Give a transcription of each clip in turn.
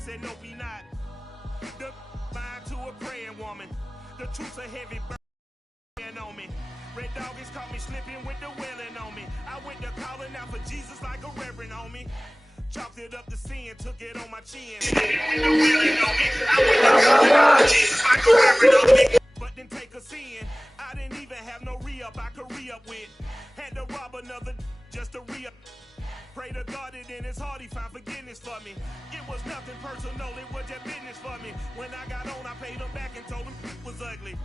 said, no, be not. The mind to a praying woman. The truth's a heavy burden on me. Red doggies caught me slipping with the wailing on me. I went to calling out for Jesus like a reverend on me. Chalked it up to sin, took it on my chin. But then take a sin. I didn't even have no re-up I could re-up with. Had to rob another just to re-up. Pray to God that in his heart he found forgiveness for me. It was nothing personal, it was just business for me. When I got on, I paid him back and told him it was ugly.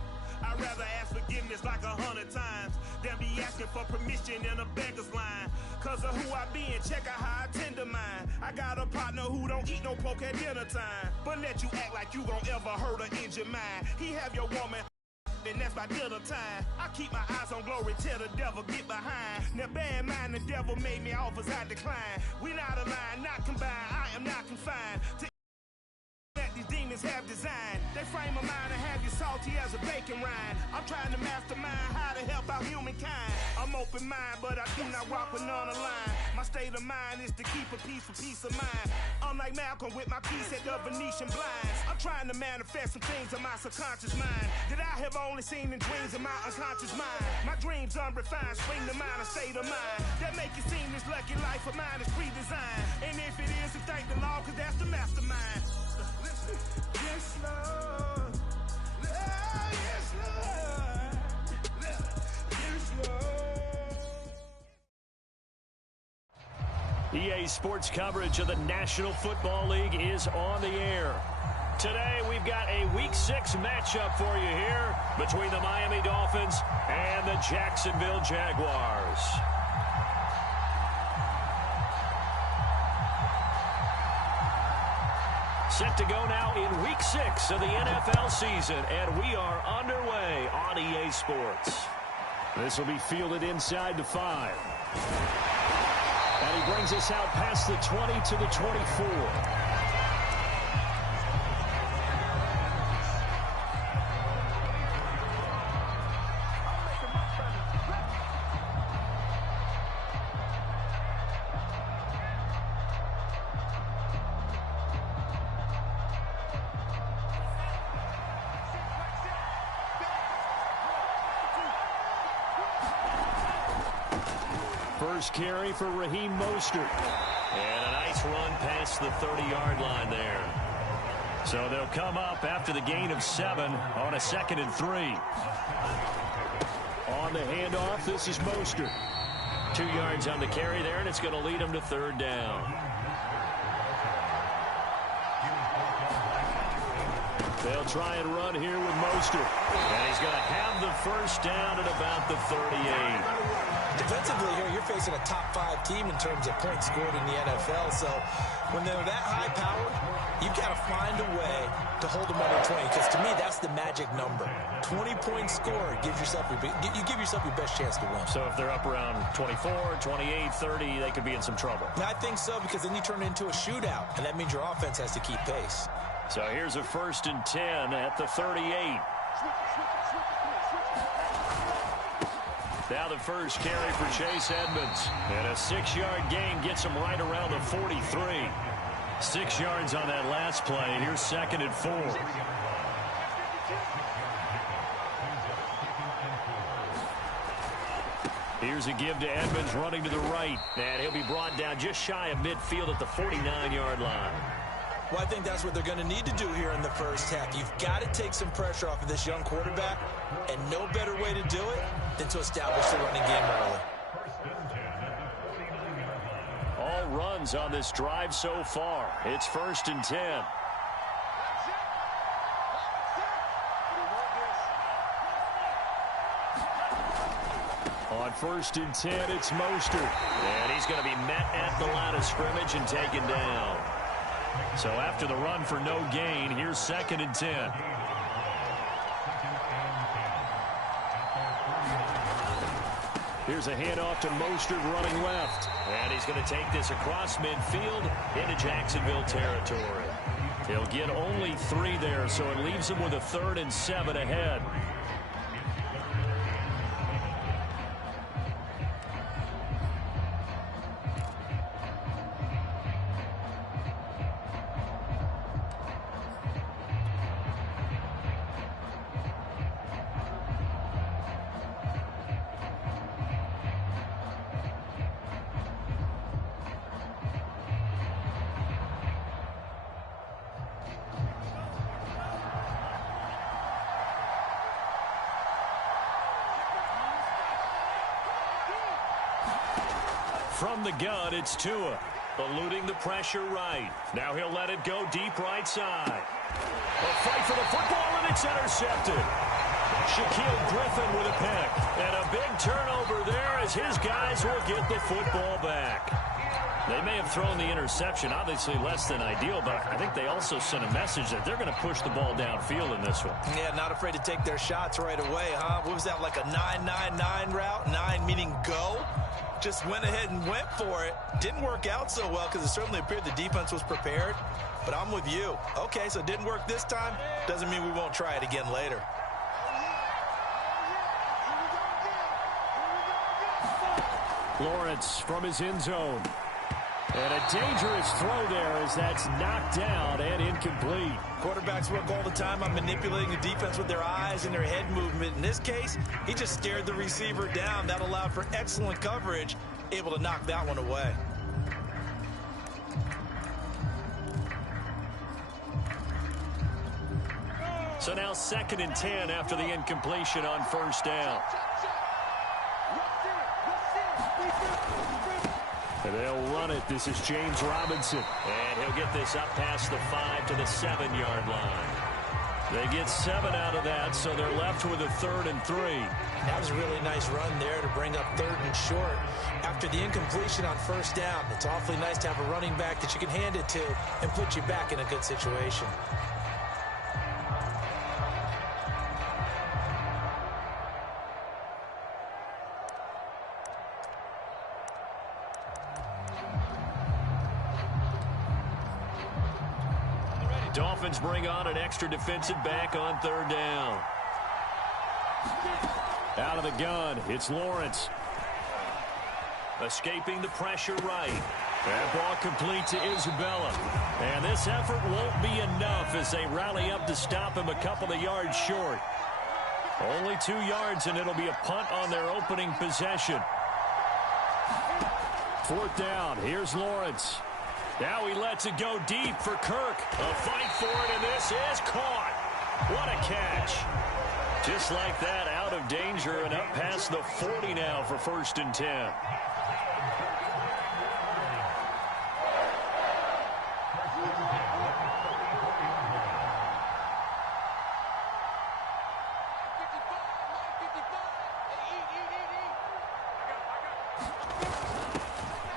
I'd rather ask forgiveness like 100 times than be asking for permission in a beggar's line. Cause of who I be and check out how I tend to mine. I got a partner who don't eat no pork at dinner time, but let you act like you gon' ever hurt or injure mine. He have your woman and that's by dinner time. I keep my eyes on glory till the devil get behind. Now bear in mind the devil made me offers I decline. We not aligned, not combined, I am not confined to that these demons have designed. They frame a mind and have you salty as a bacon rind. I'm trying to mastermind how to help out humankind. I'm open mind, but I do not rock with none aligned. My state of mind is to keep a peace for peace of mind. Unlike Malcolm with my peace at the Venetian blinds. I'm trying to manifest some things in my subconscious mind that I have only seen in dreams in my unconscious mind. My dreams unrefined, spring to mind, a state of mind that make it seem this lucky life of mine is pre-designed. And if it is, then thank the Lord, cause that's the mastermind. Yes, Lord. Yes, Lord. Yes, Lord. EA Sports coverage of the National Football League is on the air. Today, we've got a Week 6 matchup for you here between the Miami Dolphins and the Jacksonville Jaguars. Set to go now in Week 6 of the NFL season, and we are underway on EA Sports. This will be fielded inside the 5. And he brings us out past the 20 to the 24. First carry for Raheem Mostert. And a nice run past the 30-yard line there. So they'll come up after the gain of 7 on a 2nd and 3. On the handoff, this is Mostert. 2 yards on the carry there, and it's going to lead them to 3rd down. They'll try and run here with Mostert. And he's going to have the first down at about the 38. Defensively here, you're facing a top-5 team in terms of points scored in the NFL. So when they're that high-powered, you've got to find a way to hold them under 20. Because to me, that's the magic number. 20 points scored gives yourself you give yourself your best chance to win. So if they're up around 24, 28, 30, they could be in some trouble. I think so, because then you turn it into a shootout, and that means your offense has to keep pace. So here's a 1st and 10 at the 38. Now the first carry for Chase Edmonds. And a 6-yard gain gets him right around the 43. 6 yards on that last play. Here's 2nd and 4. Here's a give to Edmonds running to the right. And he'll be brought down just shy of midfield at the 49-yard line. Well, I think that's what they're going to need to do here in the first half. You've got to take some pressure off of this young quarterback, and no better way to do it than to establish the running game early. All runs on this drive so far. It's 1st and 10. On 1st and 10, it's Mostert. And he's going to be met at the line of scrimmage and taken down. So after the run for no gain, here's 2nd and 10. Here's a handoff to Mostert running left. And he's going to take this across midfield into Jacksonville territory. He'll get only 3 there, so it leaves him with a 3rd and 7 ahead. From the gun, it's Tua. Eluding the pressure right. Now he'll let it go deep right side. A fight for the football, and it's intercepted. Shaquille Griffin with a pick. And a big turnover there as his guys will get the football back. They may have thrown the interception, obviously less than ideal, but I think they also sent a message that they're going to push the ball downfield in this one. Yeah, not afraid to take their shots right away, huh? What was that, like a 9-9-9 route? 9 meaning go? Just went ahead and went for it. Didn't work out so well because it certainly appeared the defense was prepared. But I'm with you. Okay, so it didn't work this time. Doesn't mean we won't try it again later. Lawrence from his end zone. And a dangerous throw there as that's knocked down and incomplete. Quarterbacks work all the time on manipulating the defense with their eyes and their head movement. In this case, he just stared the receiver down. That allowed for excellent coverage, able to knock that one away. So now 2nd and 10 after the incompletion on first down. And they'll run it. This is James Robinson. And he'll get this up past the 5 to the 7-yard line. They get 7 out of that, so they're left with a 3rd and 3. That was a really nice run there to bring up 3rd and short. After the incompletion on first down, it's awfully nice to have a running back that you can hand it to and put you back in a good situation. Dolphins bring on an extra defensive back on 3rd down. Out of the gun, it's Lawrence. Escaping the pressure right. That ball complete to Isabella. And this effort won't be enough as they rally up to stop him a couple of yards short. Only 2 yards, and it'll be a punt on their opening possession. 4th down, here's Lawrence. Now he lets it go deep for Kirk. A fight for it, and this is caught. What a catch. Just like that, out of danger and up past the 40 now for 1st and 10.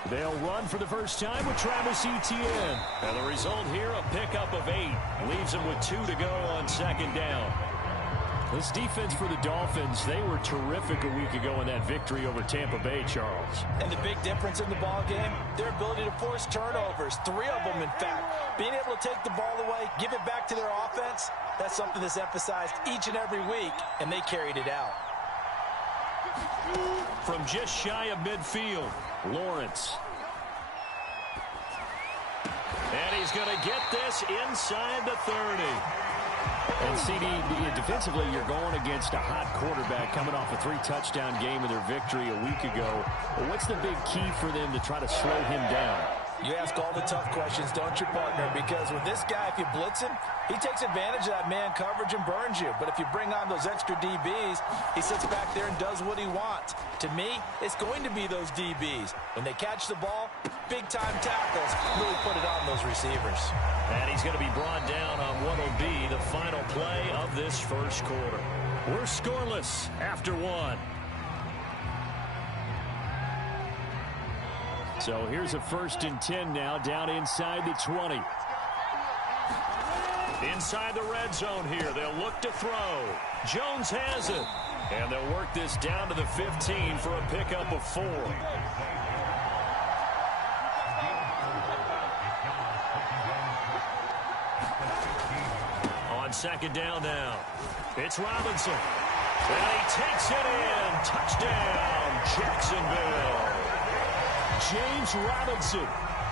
They'll run for the first time with Travis Etienne. And the result here, a pickup of 8. Leaves them with 2 to go on 2nd down. This defense for the Dolphins, they were terrific a week ago in that victory over Tampa Bay, Charles. And the big difference in the ball game, their ability to force turnovers. 3 of them, in fact. Being able to take the ball away, give it back to their offense, that's something that's emphasized each and every week, and they carried it out. From just shy of midfield, Lawrence. And he's going to get this inside the 30. And CD, defensively, you're going against a hot quarterback coming off a 3-touchdown game in their victory a week ago. Well, what's the big key for them to try to slow him down? You ask all the tough questions, don't you, partner? Because with this guy, if you blitz him, he takes advantage of that man coverage and burns you. But if you bring on those extra DBs, he sits back there and does what he wants. To me, it's going to be those DBs. When they catch the ball, big-time tackles really put it on those receivers. And he's going to be brought down on what will be the final play of this first quarter. We're scoreless after 1. So here's a 1st and 10 now, down inside the 20. Inside the red zone here, they'll look to throw. Jones has it. And they'll work this down to the 15 for a pickup of 4. On 2nd down now, it's Robinson. And he takes it in. Touchdown, Jacksonville. James Robinson,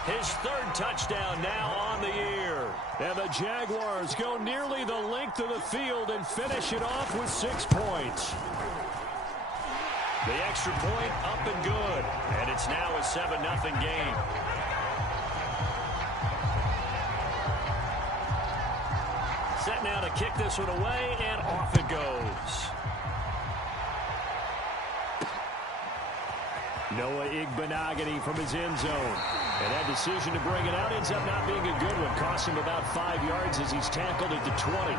his 3rd touchdown now on the year. And the Jaguars go nearly the length of the field and finish it off with 6 points. The extra point up and good. And it's now a 7-0 game. Set now to kick this one away, and off it goes. Noah Igbenogany from his end zone. And that decision to bring it out ends up not being a good one. Cost him about 5 yards as he's tackled at the 20.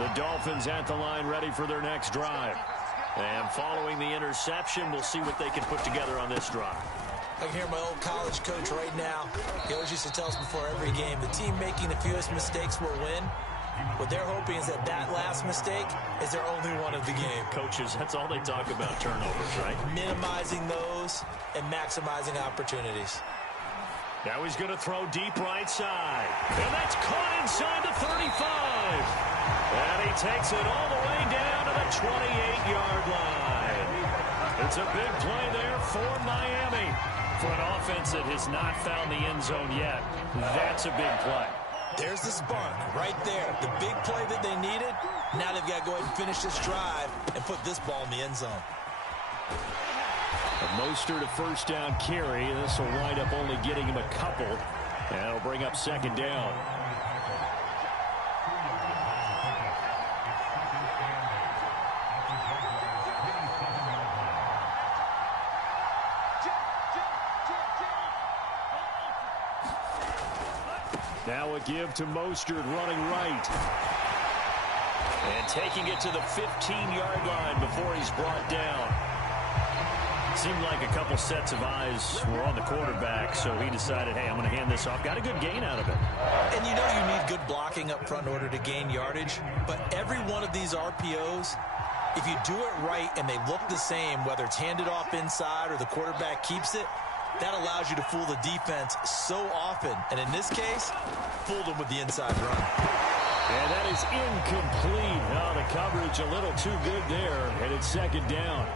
The Dolphins at the line ready for their next drive. And following the interception, we'll see what they can put together on this drive. I can hear my old college coach right now. He always used to tell us before every game, the team making the fewest mistakes will win. What they're hoping is that last mistake is their only one of the game. Coaches, that's all they talk about, turnovers, right? Minimizing those and maximizing opportunities. Now he's going to throw deep right side. And that's caught inside the 35. And he takes it all the way down to the 28-yard line. It's a big play there for Miami. For an offense that has not found the end zone yet, that's a big play. There's the spark right there. The big play that they needed. Now they've got to go ahead and finish this drive and put this ball in the end zone. A Mostert a first down carry. This will wind up only getting him a couple. And it'll bring up second down. Now a give to Mostert running right. And taking it to the 15-yard line before he's brought down. Seemed like a couple sets of eyes were on the quarterback, so he decided, hey, I'm going to hand this off. Got a good gain out of it. And you know you need good blocking up front in order to gain yardage, but every one of these RPOs, if you do it right and they look the same, whether it's handed off inside or the quarterback keeps it, that allows you to fool the defense so often. And in this case, fooled them with the inside run. And that is incomplete. Oh, the coverage a little too good there, and it's second down.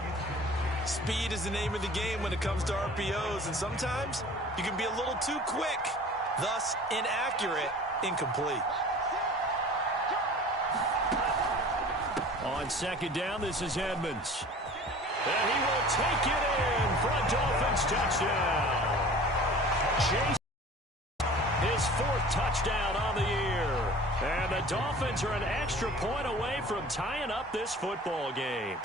Speed is the name of the game when it comes to RPOs, and sometimes you can be a little too quick, thus inaccurate, incomplete. On second down, this is Edmonds. And he will take it in for a Dolphins touchdown. Chase, his 4th touchdown on the year. And the Dolphins are an extra point away from tying up this football game.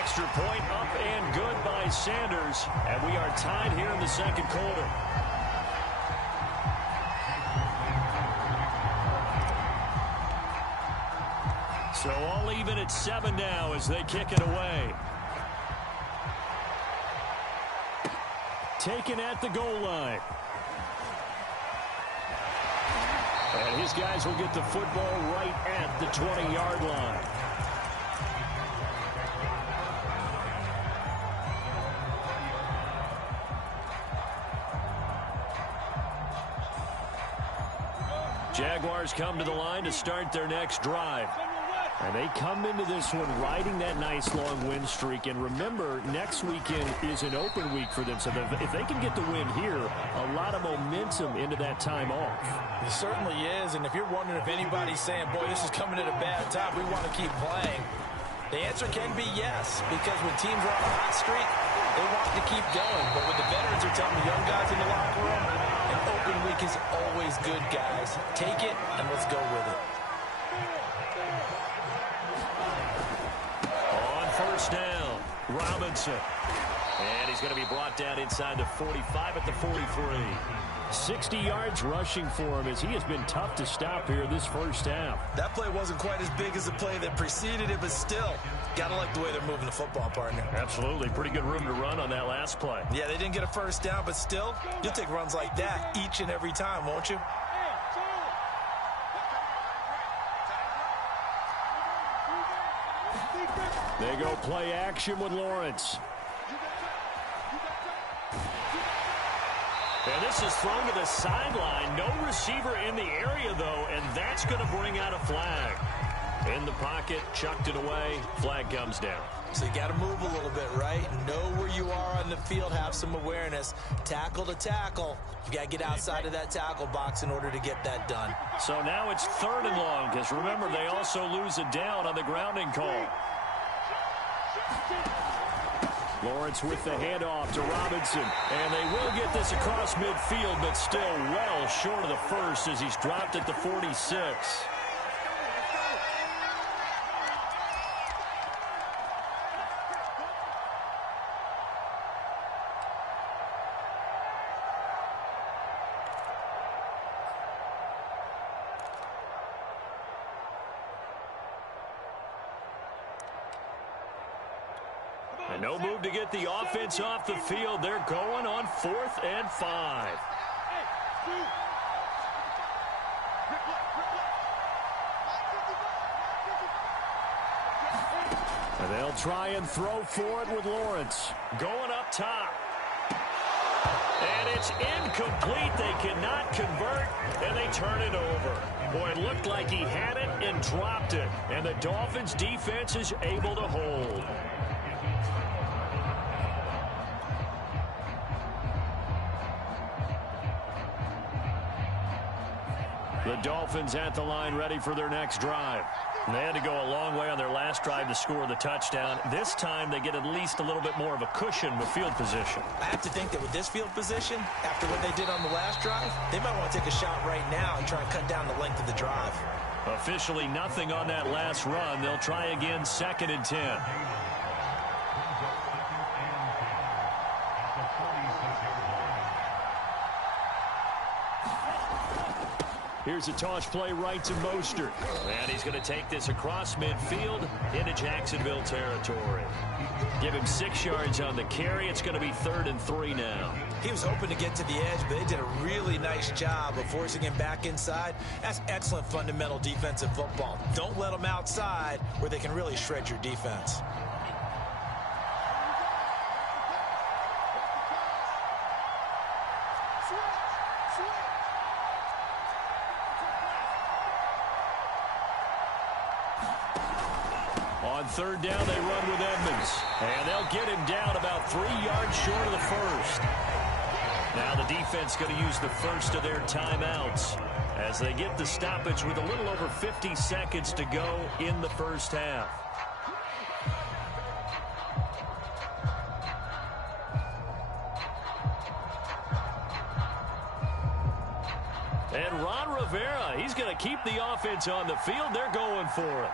Extra point up and good by Sanders. And we are tied here in the second quarter. So all even at 7 now as they kick it away. Taken at the goal line. And his guys will get the football right at the 20-yard line. Jaguars come to the line to start their next drive. And they come into this one riding that nice long win streak. And remember, next weekend is an open week for them. So if they can get the win here, a lot of momentum into that time off. It certainly is. And if you're wondering if anybody's saying, boy, this is coming at a bad time, we want to keep playing, the answer can be yes. Because when teams are on a hot streak, they want to keep going. But when the veterans are telling the young guys in the locker room, an open week is always good, guys. Take it and let's go with it. First down, Robinson. And he's going to be brought down inside the 45 at the 43. 60 yards rushing for him as he has been tough to stop here this first half. That play wasn't quite as big as the play that preceded it, but still, got to like the way they're moving the football, partner. Absolutely. Pretty good room to run on that last play. Yeah, they didn't get a first down, but still, you'll take runs like that each and every time, won't you? They go play action with Lawrence. And this is thrown to the sideline. No receiver in the area, though, and that's going to bring out a flag. In the pocket, chucked it away. Flag comes down. So you got to move a little bit, right? Know where you are on the field, have some awareness. Tackle to tackle. You got to get outside of that tackle box in order to get that done. So now it's 3rd and long, because remember, they also lose a down on the grounding call. Lawrence with the handoff to Robinson. And they will get this across midfield, but still well short of the first as he's dropped at the 46. And no move to get the offense off the field. They're going on 4th and 5. And they'll try and throw for it with Lawrence. Going up top. And it's incomplete. They cannot convert, and they turn it over. Boy, it looked like he had it and dropped it. And the Dolphins' defense is able to hold. The Dolphins at the line ready for their next drive. They had to go a long way on their last drive to score the touchdown. This time they get at least a little bit more of a cushion with field position. I have to think that with this field position, after what they did on the last drive, they might want to take a shot right now and try and cut down the length of the drive. Officially nothing on that last run. They'll try again 2nd and 10. Here's a toss play right to Mostert. And he's going to take this across midfield into Jacksonville territory. Give him 6 yards on the carry. It's going to be 3rd and 3 now. He was hoping to get to the edge, but they did a really nice job of forcing him back inside. That's excellent fundamental defensive football. Don't let them outside where they can really shred your defense. On 3rd down, they run with Edmonds. And they'll get him down about 3 yards short of the first. Now the defense going to use the first of their timeouts as they get the stoppage with a little over 50 seconds to go in the first half. And Ron Rivera, he's going to keep the offense on the field. They're going for it.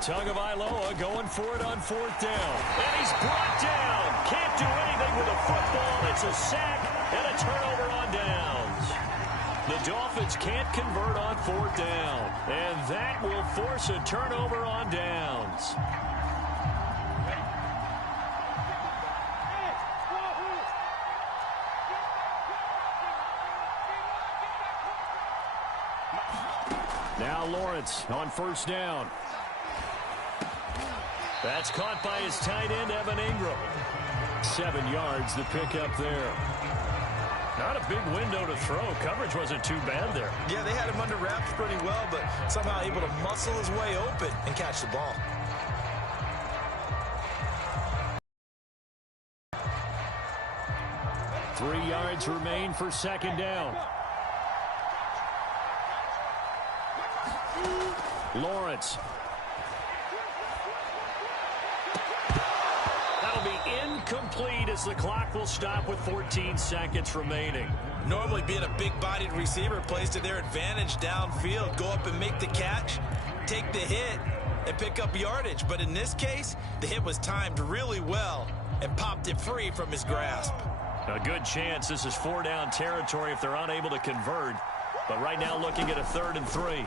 Tagovailoa going for it on 4th down. And he's brought down. Can't do anything with a football. It's a sack and a turnover on downs. The Dolphins can't convert on 4th down. And that will force a turnover on downs. Now Lawrence on 1st down. That's caught by his tight end, Evan Ingram. 7 yards, the pickup there. Not a big window to throw. Coverage wasn't too bad there. Yeah, they had him under wraps pretty well, but somehow able to muscle his way open and catch the ball. Three yards remain for 2nd down. Lawrence. That'll be incomplete as the clock will stop with 14 seconds remaining. Normally being a big-bodied receiver plays to their advantage downfield. Go up and make the catch, take the hit, and pick up yardage. But in this case, the hit was timed really well and popped it free from his grasp. A good chance this is 4-down territory if they're unable to convert. But right now looking at a 3rd and 3.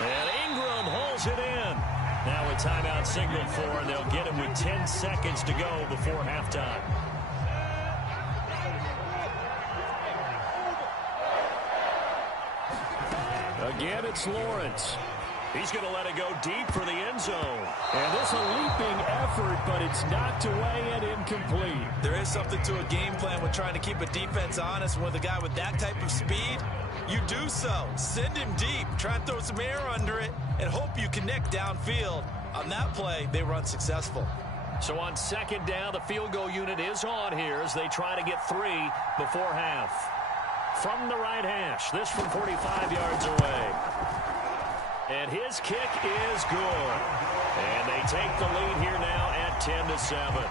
And Ingram holds it in. Now a timeout signal for, and they'll get him with 10 seconds to go before halftime. Again, it's Lawrence. He's going to let it go deep for the end zone. And this a leaping effort, but it's knocked away and incomplete. There is something to a game plan with trying to keep a defense honest. With a guy with that type of speed, you do so. Send him deep. Try and throw some air under it and hope you connect downfield. On that play, they were unsuccessful. So on 2nd down, the field goal unit is on here as they try to get 3 before half. From the right hash, this from 45 yards away. And his kick is good. And they take the lead here now at 10-7.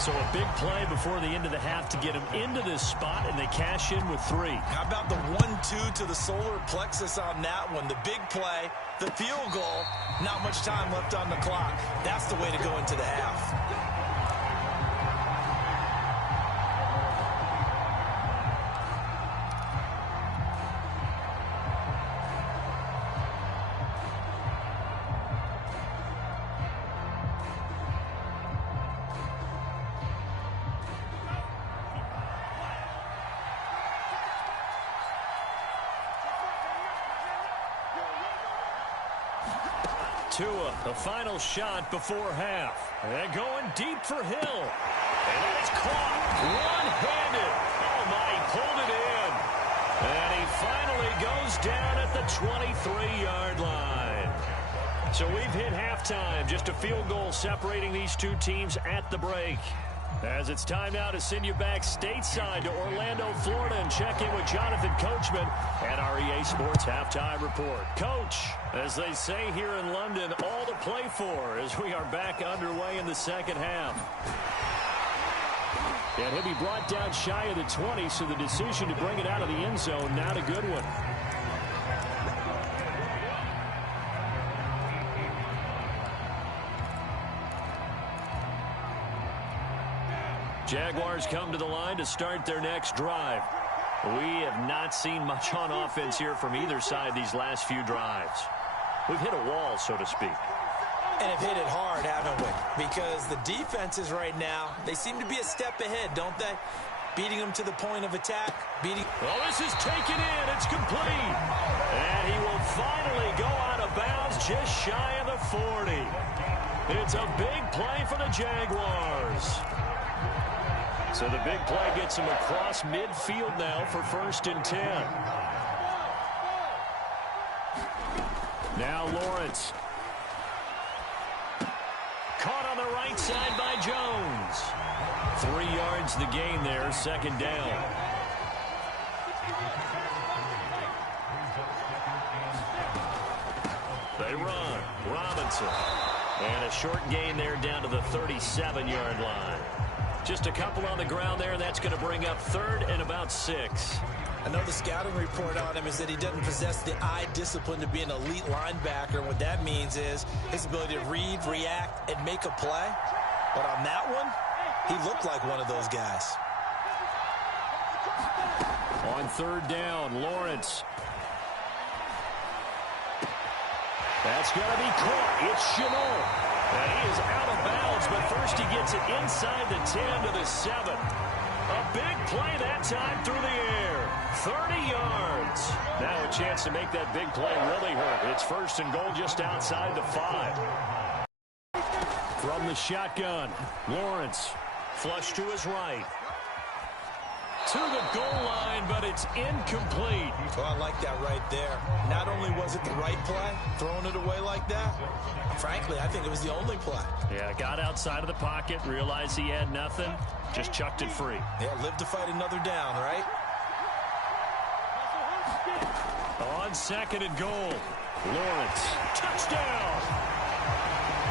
So a big play before the end of the half to get him into this spot, and they cash in with 3. How about the 1-2 to the solar plexus on that one? The big play, the field goal, not much time left on the clock. That's the way to go into the half. 2, the final shot before half. And going deep for Hill. And that is caught one-handed. Oh, my, he pulled it in. And he finally goes down at the 23-yard line. So we've hit halftime. Just a field goal separating these two teams at the break. As it's time now to send you back stateside to Orlando, Florida, and check in with Jonathan Coachman at our EA Sports Halftime Report. Coach, as they say here in London, all to play for as we are back underway in the second half. And he'll be brought down shy of the 20, so the decision to bring it out of the end zone, not a good one. Jaguars come to the line to start their next drive. We have not seen much on offense here from either side these last few drives. We've hit a wall, so to speak. And have hit it hard, haven't we? Because the defenses right now, they seem to be a step ahead, don't they? Beating them to the point of attack. Well, this is taken in. It's complete. And he will finally go out of bounds just shy of the 40. It's a big play for the Jaguars. So the big play gets him across midfield now for 1st and 10. Now Lawrence. Caught on the right side by Jones. 3 yards the gain there, 2nd down. They run. Robinson. And a short gain there down to the 37-yard line. Just a couple on the ground there, and that's going to bring up 3rd and about 6. I know the scouting report on him is that he doesn't possess the eye discipline to be an elite linebacker. And what that means is his ability to read, react, and make a play. But on that one, he looked like one of those guys. On 3rd down, Lawrence. That's going to be caught. It's Chenault. And he is out of bounds, but first he gets it inside the 10 to the 7. A big play that time through the air. 30 yards. Now a chance to make that big play really hurt. It's 1st and goal just outside the 5. From the shotgun, Lawrence. Flush to his right. To the goal line, but it's incomplete. Well, I like that right there. Not only was it the right play, throwing it away like that, frankly, I think it was the only play. Yeah, got outside of the pocket, realized he had nothing, just chucked it free. Yeah, live to fight another down, right? On 2nd and goal, Lawrence. Touchdown!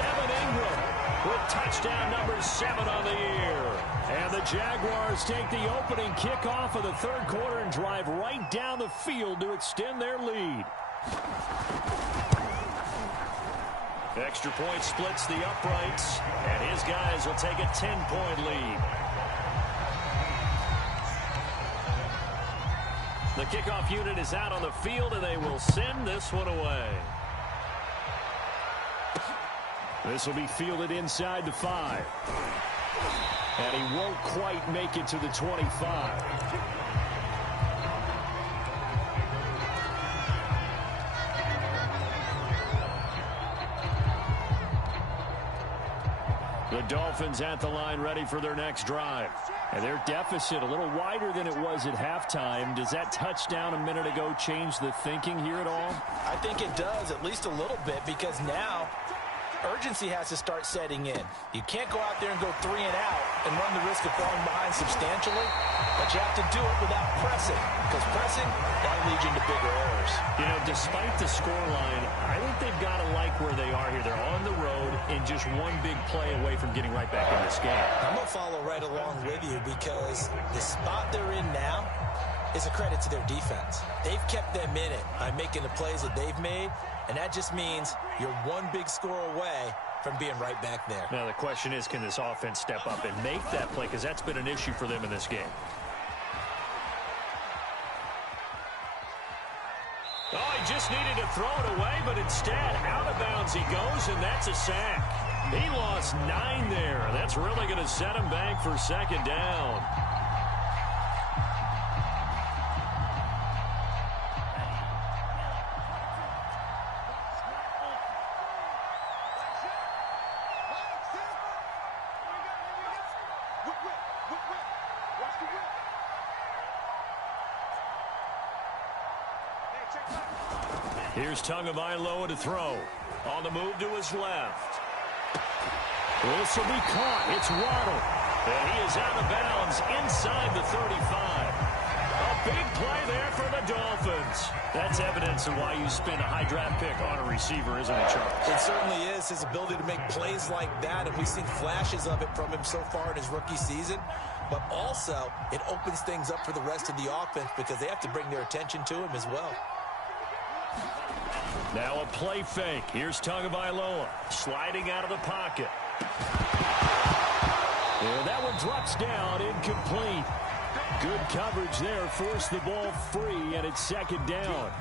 Evan Ingram with touchdown number 7 on the year. And the Jaguars take the opening kickoff of the 3rd quarter and drive right down the field to extend their lead. Extra point splits the uprights, and his guys will take a 10-point lead. The kickoff unit is out on the field, and they will send this one away. This will be fielded inside the 5. And he won't quite make it to the 25. The Dolphins at the line ready for their next drive. And their deficit a little wider than it was at halftime. Does that touchdown a minute ago change the thinking here at all? I think it does, at least a little bit, because now urgency has to start setting in. You can't go out there and go 3 and out and run the risk of falling behind substantially, but you have to do it without pressing, because pressing, that leads you into bigger errors. You know, despite the scoreline, I think they've got to like where they are here. They're on the road and just one big play away from getting right back in this game. I'm going to follow right along with you, because the spot they're in now is a credit to their defense. They've kept them in it by making the plays that they've made, and that just means you're one big score away from being right back there. Now the question is, can this offense step up and make that play, because that's been an issue for them in this game. Oh, he just needed to throw it away, but instead, out of bounds he goes, and that's a sack. He lost 9 there. That's really going to set him back for second down. Here's Tagovailoa to throw. On the move to his left. This will be caught. It's Waddle. And he is out of bounds inside the 35. A big play there for the Dolphins. That's evidence of why you spend a high draft pick on a receiver, isn't it, Charles? It certainly is. His ability to make plays like that, and we've seen flashes of it from him so far in his rookie season. But also, it opens things up for the rest of the offense, because they have to bring their attention to him as well. Now a play fake. Here's Tagovailoa sliding out of the pocket. And that one drops down, incomplete. Good coverage there, forced the ball free, and it's second down.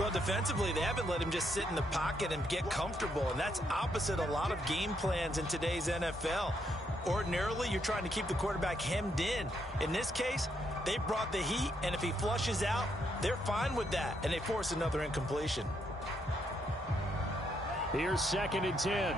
Well, defensively, they haven't let him just sit in the pocket and get comfortable, and that's opposite a lot of game plans in today's NFL. Ordinarily, you're trying to keep the quarterback hemmed in. In this case, they brought the heat, and if he flushes out, they're fine with that, and they force another incompletion. Here's second and 10.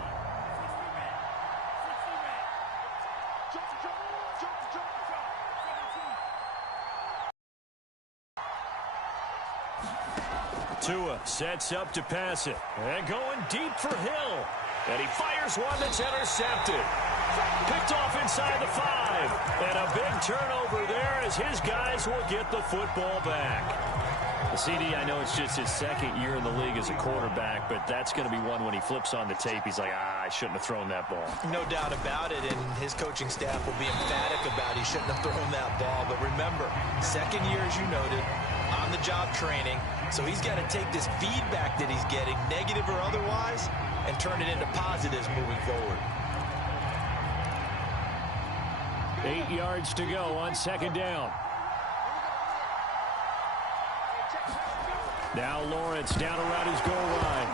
Tua sets up to pass it. And going deep for Hill. And he fires one that's intercepted. Picked off inside the 5. And a big turnover there as his guys will get the football back. CD, I know it's just his second year in the league as a quarterback, but that's going to be one when he flips on the tape. He's like, I shouldn't have thrown that ball. No doubt about it, and his coaching staff will be emphatic about he shouldn't have thrown that ball. But remember, second year, as you noted, on-the-job training, so he's got to take this feedback that he's getting, negative or otherwise, and turn it into positives moving forward. 8 yards to go on second down. Now Lawrence down around his goal line.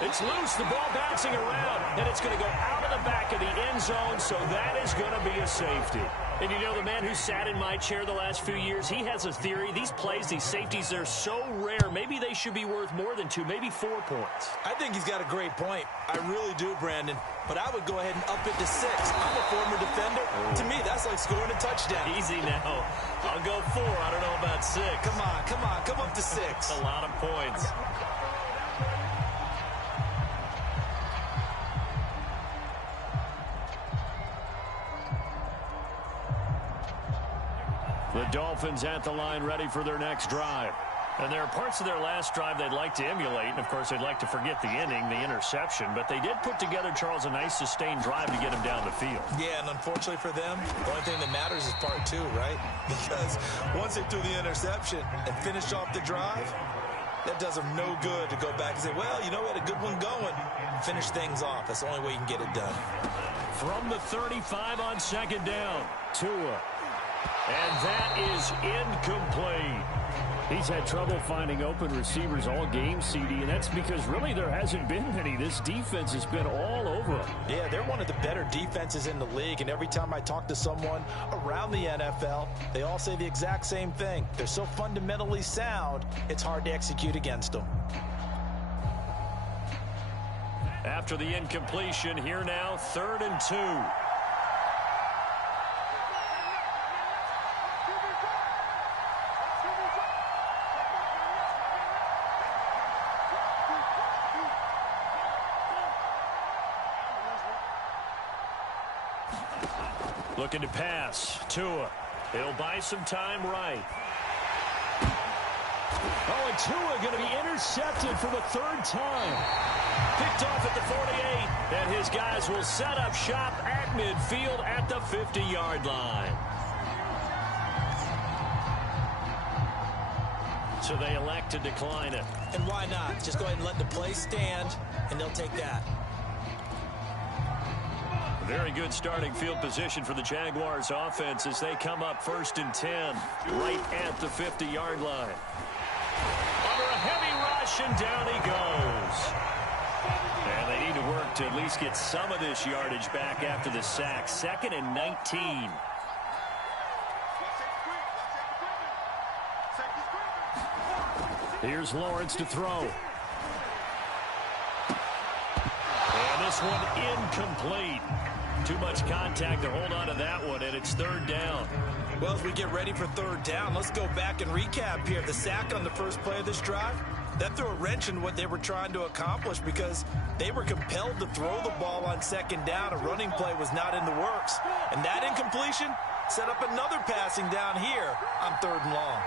It's loose. The ball bouncing around. And it's going to go out of the back of the end zone, so that is going to be a safety. And you know, the man who sat in my chair the last few years, he has a theory. These plays, these safeties, they're so rare. Maybe they should be worth more than 2, maybe 4 points. I think he's got a great point. I really do, Brandon. But I would go ahead and up it to 6. I'm a former defender. To me, that's like scoring a touchdown. Easy now. I'll go 4. I don't know about 6. Come on. Come up to 6. A lot of points. The Dolphins at the line, ready for their next drive. And there are parts of their last drive they'd like to emulate, and, of course, they'd like to forget the inning, the interception. But they did put together, Charles, a nice sustained drive to get him down the field. Yeah, and unfortunately for them, the only thing that matters is part 2, right? Because once they threw the interception and finished off the drive, that does them no good to go back and say, well, you know, we had a good one going. Finish things off. That's the only way you can get it done. From the 35 on second down, Tua. And that is incomplete. He's had trouble finding open receivers all game, CD, and that's because really there hasn't been many. This defense has been all over them. Yeah, they're one of the better defenses in the league, and every time I talk to someone around the NFL, they all say the exact same thing. They're so fundamentally sound, it's hard to execute against them. After the incompletion, here now, 3rd and 2. Looking to pass. Tua. He'll buy some time right. Oh, and Tua going to be intercepted for the third time. Picked off at the 48, and his guys will set up shop at midfield at the 50-yard line. So they elect to decline it. And why not? Just go ahead and let the play stand, and they'll take that. Very good starting field position for the Jaguars offense as they come up 1st and 10 right at the 50-yard line. Under a heavy rush, and down he goes. And they need to work to at least get some of this yardage back after the sack. 2nd and 19. Here's Lawrence to throw. And this one incomplete. Too much contact to hold on to that one, and it's 3rd down. Well, as we get ready for 3rd down, let's go back and recap here. The sack on the first play of this drive, that threw a wrench in what they were trying to accomplish because they were compelled to throw the ball on 2nd down. A running play was not in the works. And that incompletion set up another passing down here on 3rd and long.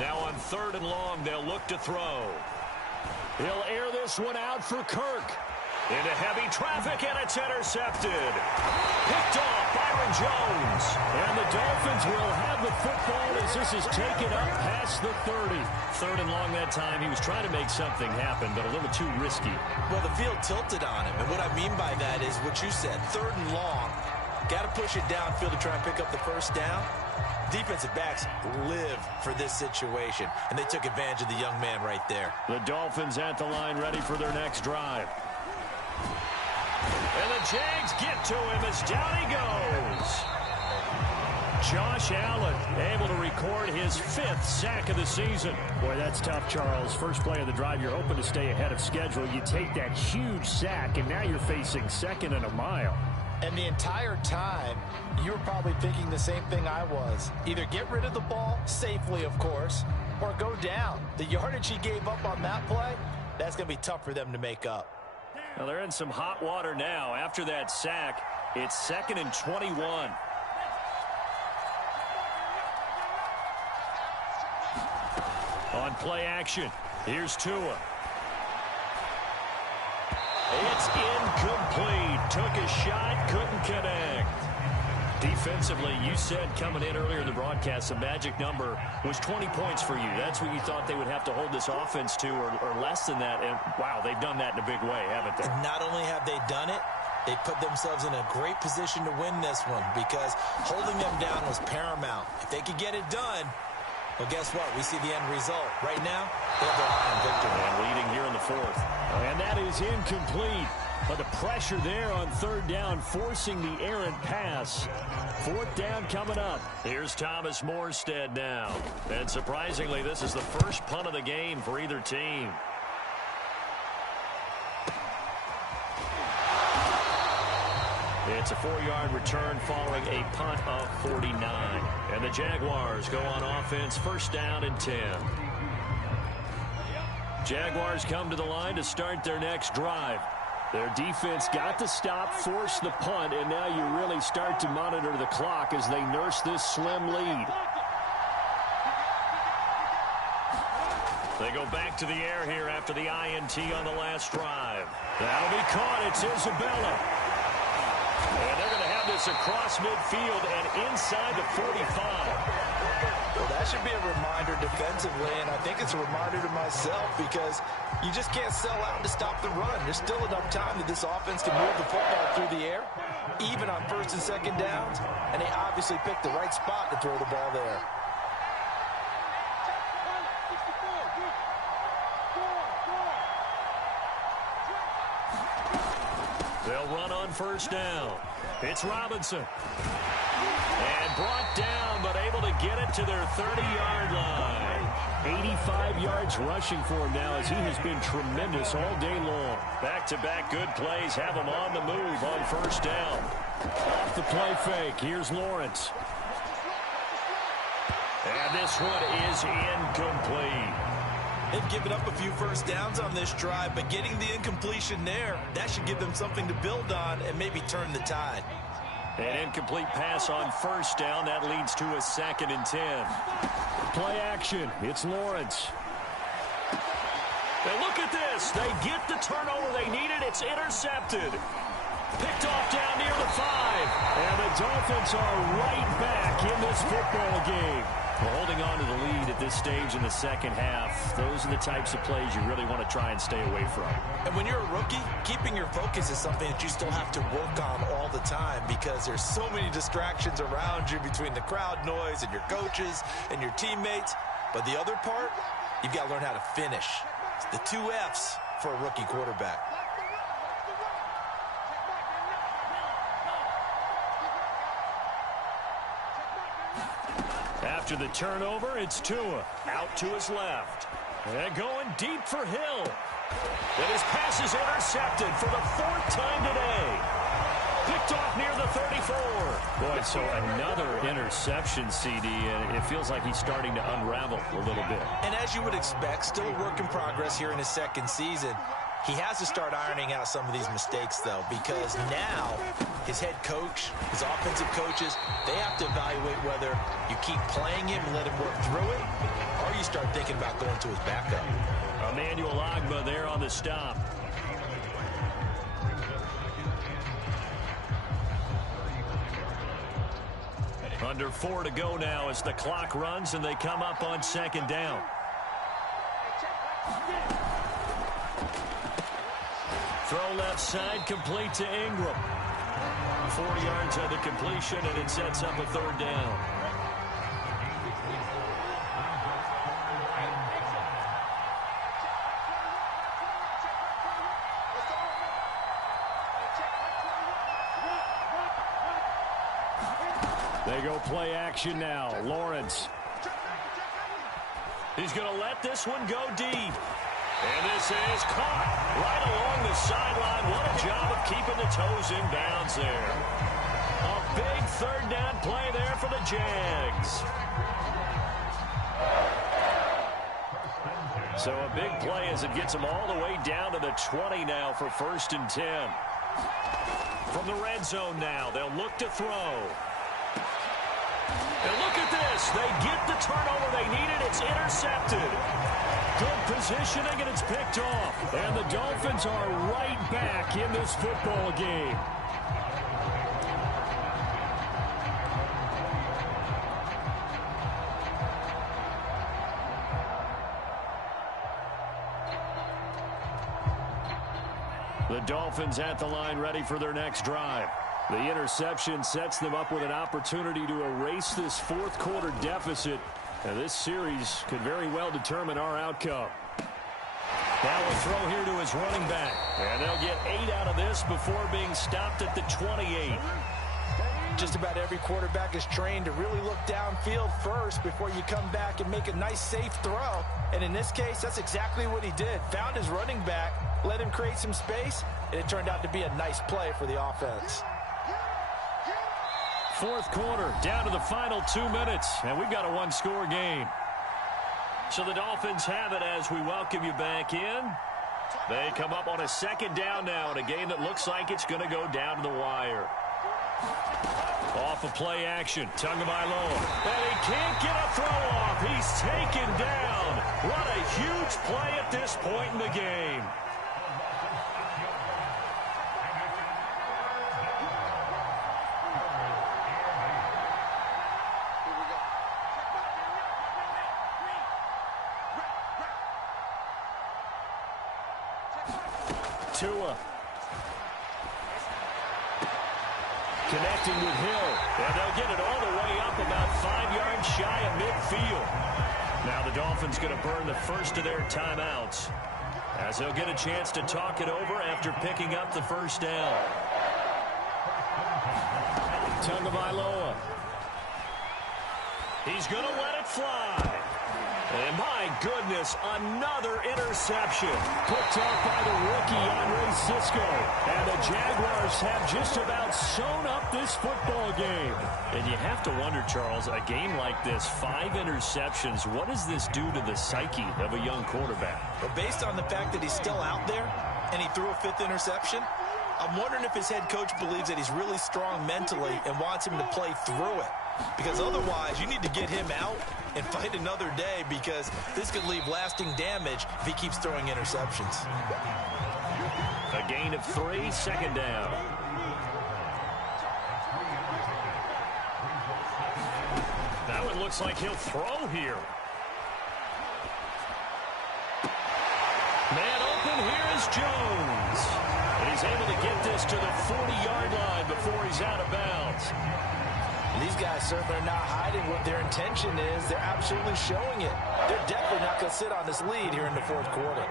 Now on 3rd and long, they'll look to throw. He'll air this one out for Kirk. Into heavy traffic, and it's intercepted. Picked off Byron Jones. And the Dolphins will have the football as this is taken up past the 30. 3rd and long that time. He was trying to make something happen, but a little too risky. Well, the field tilted on him. And what I mean by that is what you said. 3rd and long. Got to push it downfield to try and pick up the 1st down. Defensive backs live for this situation, and they took advantage of the young man right there. The Dolphins at the line ready for their next drive. And the Jags get to him as down he goes. Josh Allen able to record his 5th sack of the season. Boy, that's tough, Charles. First play of the drive, you're hoping to stay ahead of schedule. You take that huge sack, and now you're facing 2nd and a mile. And the entire time, you were probably thinking the same thing I was. Either get rid of the ball, safely of course, or go down. The yardage he gave up on that play, that's going to be tough for them to make up. Well, they're in some hot water now. After that sack, it's 2nd and 21. On play action, here's Tua. It's incomplete. Took a shot, couldn't connect. Defensively, you said coming in earlier in the broadcast, the magic number was 20 points for you. That's what you thought they would have to hold this offense to, or less than that. And, wow, they've done that in a big way, haven't they? And not only have they done it, they put themselves in a great position to win this one because holding them down was paramount. If they could get it done, well, guess what? We see the end result. Right now, they have their eye on victory. And leading here in the 4th. And that is incomplete. But the pressure there on 3rd down, forcing the errant pass. 4th down coming up. Here's Thomas Morstead now. And surprisingly, this is the first punt of the game for either team. It's a 4-yard return following a punt of 49. And the Jaguars go on offense, 1st down and 10. Jaguars come to the line to start their next drive. Their defense got the stop, forced the punt, and now you really start to monitor the clock as they nurse this slim lead. They go back to the air here after the INT on the last drive. That'll be caught. It's Isabella. And they're going to have this across midfield and inside the 45. Well, that should be a reminder defensively, and I think it's a reminder to myself because you just can't sell out to stop the run. There's still enough time that this offense can move the football through the air, even on 1st and 2nd downs, and they obviously picked the right spot to throw the ball there. They'll run on 1st down. It's Robinson. And brought down, but able to get it to their 30-yard line. 85 yards rushing for him now as he has been tremendous all day long. Back-to-back good plays have him on the move on 1st down. Off the play fake, here's Lawrence. And this one is incomplete. They've given up a few first downs on this drive, but getting the incompletion there, that should give them something to build on and maybe turn the tide. An incomplete pass on first down. That leads to a 2nd and 10. Play action. It's Lawrence. And look at this. They get the turnover they needed. It's intercepted. Picked off down near the 5. And the Dolphins are right back in this football game. Well, holding on to the lead at this stage in the second half, those are the types of plays you really want to try and stay away from. And when you're a rookie, keeping your focus is something that you still have to work on all the time because there's so many distractions around you between the crowd noise and your coaches and your teammates. But the other part, you've got to learn how to finish. It's the 2 F's for a rookie quarterback. After the turnover, it's Tua out to his left. And going deep for Hill. And his pass is intercepted for the 4th time today. Picked off near the 34. Boy, so another interception, CD, and it feels like he's starting to unravel a little bit. And as you would expect, still a work in progress here in his 2nd season. He has to start ironing out some of these mistakes, though, because now his head coach, his offensive coaches, they have to evaluate whether you keep playing him and let him work through it, or you start thinking about going to his backup. Emmanuel Ogbah there on the stop. Under 4 to go now as the clock runs and they come up on 2nd down. Throw left side, complete to Ingram. 4 yards on the completion, and it sets up a 3rd down. They go play action now. Lawrence. He's going to let this one go deep. And this is caught right along the sideline. What a job of keeping the toes in bounds there. A big 3rd down play there for the Jags. So a big play as it gets them all the way down to the 20 now for 1st and 10. From the red zone now, they'll look to throw. And look at this. They get the turnover they needed. It's intercepted. Good positioning, and it's picked off. And the Dolphins are right back in this football game. The Dolphins at the line ready for their next drive. The interception sets them up with an opportunity to erase this 4th quarter deficit. And this series could very well determine our outcome. Now a throw here to his running back. And they'll get 8 out of this before being stopped at the 28. Just about every quarterback is trained to really look downfield first before you come back and make a nice, safe throw. And in this case, that's exactly what he did. Found his running back, let him create some space, and it turned out to be a nice play for the offense. 4th quarter, down to the final 2 minutes, and we've got a 1-score game. So the Dolphins have it as we welcome you back in. They come up on a 2nd down now in a game that looks like it's going to go down to the wire. Off of play action, Tagovailoa. And he can't get a throw off. He's taken down. What a huge play at this point in the game. Tua. Connecting with Hill. And they'll get it all the way up about 5 yards shy of midfield. Now the Dolphins going to burn the first of their timeouts as they'll get a chance to talk it over after picking up the 1st down. Tagovailoa. He's going to let it fly. And my goodness, another interception. Picked off by the rookie, Andre Cisco. And the Jaguars have just about sewn up this football game. And you have to wonder, Charles, a game like this, 5 interceptions, what does this do to the psyche of a young quarterback? Well, based on the fact that he's still out there and he threw a 5th interception, I'm wondering if his head coach believes that he's really strong mentally and wants him to play through it. Because otherwise, you need to get him out and fight another day, because this could leave lasting damage if he keeps throwing interceptions. A gain of 3, 2nd down. Now it looks like he'll throw here. Man open, here is Jones. And he's able to get this to the 40-yard line before he's out of bounds. And these guys certainly are not hiding what their intention is. They're absolutely showing it. They're definitely not going to sit on this lead here in the 4th quarter.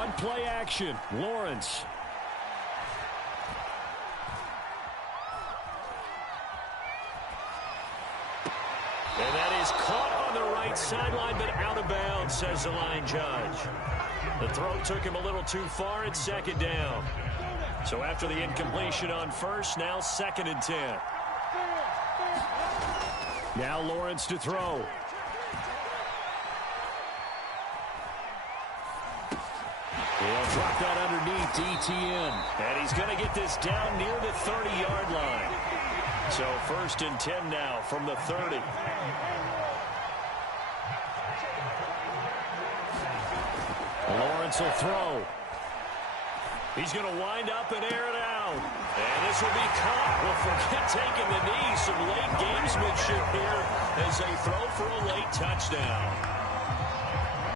On play action, Lawrence. And that is caught on the right sideline, but out of bounds, says the line judge. The throw took him a little too far at 2nd down. So after the incompletion on 1st, now 2nd and 10. Now Lawrence to throw. He'll drop that underneath to ETN. And he's going to get this down near the 30-yard line. So 1st and 10 now from the 30. Lawrence will throw. He's going to wind up and air it out. And this will be caught. Well, forget taking the knee. Some late gamesmanship here as they throw for a late touchdown.